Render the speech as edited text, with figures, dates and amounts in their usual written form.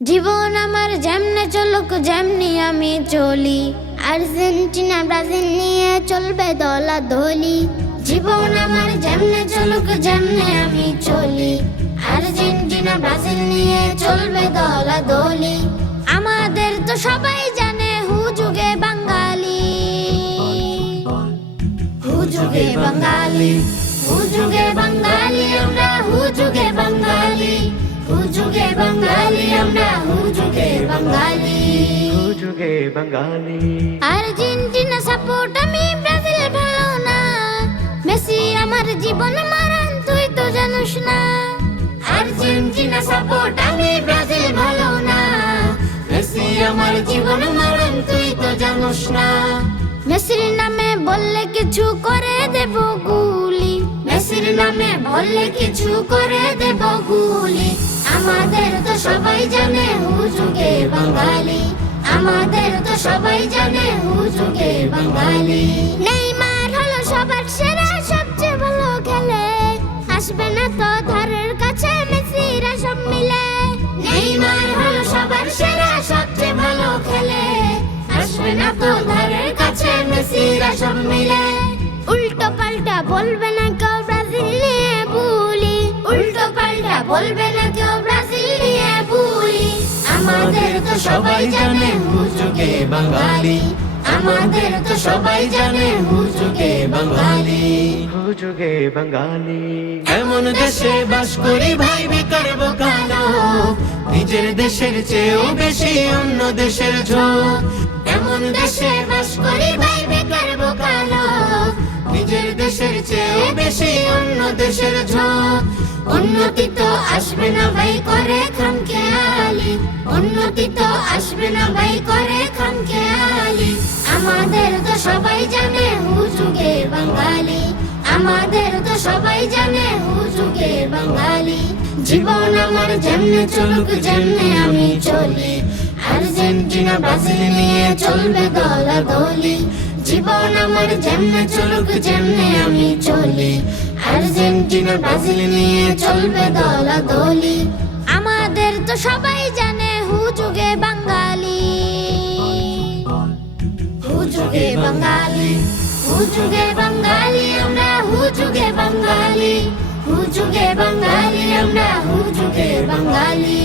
জীবন আমার যেমনে চলুক যেমনি আমি চলি, আর্জেন্টিনা ব্রাজিল নিয়ে চলবে দলাদলি। জীবন আমার যেমনে চলুক যেমনে আমি চলি, আর্জেন্টিনা ব্রাজিল নিয়ে চলবে দলাদলি। আমাদের তো সবাই জানে হুজুগে বাঙালি, হুজুগে বাঙালি, হুজুগে বাঙালি আমরা, হুজুগে বাঙালি, হুজুগে বাঙালি আমরা, হুজুগে বাঙালি, হুজুগে বাঙালি। আর্জেন্টিনা সাপোর্ট আমি, ব্রাজিল ভালো না। মেসি আমার জীবন মারান, তুই তো জানিস না। আর্জেন্টিনা সাপোর্ট আমি, ব্রাজিল ভালো না। মেসি আমার জীবন মারান, তুই তো জানিস না। মেসির নামে বললে কিছু করে দেব গুলি, মেসির নামে বললে কিছু করে দেব গুলি। আমাদের তো সবাই জানে হুজুগে বাঙালি, আমাদের তো সবাই জানে হুজুগে বাঙালি। নেইমার হলো সবার সেরা, সবচেয়ে ভালো খেলে, আসবে না তো ধারের কাছে মেসিরা সব মিলে। নেইমার হলো সবার সেরা, সবচেয়ে ভালো খেলে, আসবে না তো ধারের কাছে মেসিরা সব মিলে। উল্টো পাল্টা বলবে না কেউ ব্রাজিল নিয়ে বুলি, উল্টো পাল্টা বলবে না কেউ ব্রাজিল নিয়ে বুলি। আমাদের তো সবাই জানে হুজুগে বাঙালি, আমাদের তো সবাই জানে হুজুগে বাঙালি, হুজুগে বাঙালি। এমন দেশে বাস করি ভাই বেকার বোকালো, নিজের দেশের চেয়েও বেশি অন্য দেশের ঝোঁক। এমন দেশে বাস করি ভাই বেকার বোকালো, নিজের দেশের চেয়েও বেশি অন্য দেশের ঝোঁক। উন্নতি তো আসবে না ভাই করে খামখেয়ালি, উন্নতি তো আসবে না ভাই করে খামখেয়ালি। আমাদের তো সবাই জানে হুজুগে বাঙালি, আমাদের তো সবাই জানে হুজুগে বাঙালি। জীবন আমার যেমনে চলুক যেমনে আমি চলি, আর্জেন্টিনা ব্রাজিল নিয়ে চলবে দলাদলি। জীবন আমার যেমনে চলুক যেমনে আমি চলি, আর্জেন্টিনা ব্রাজিল নিয়ে চলবে দলাদলি। আমাদের তো সবাই জানে হুজুগে বাঙালি, হুজুগে বাঙালি, হুজুগে বাঙালি আমরা, হুজুগে বাঙালি, হুজুগে বাঙালি আমরা, হুজুগে বাঙালি।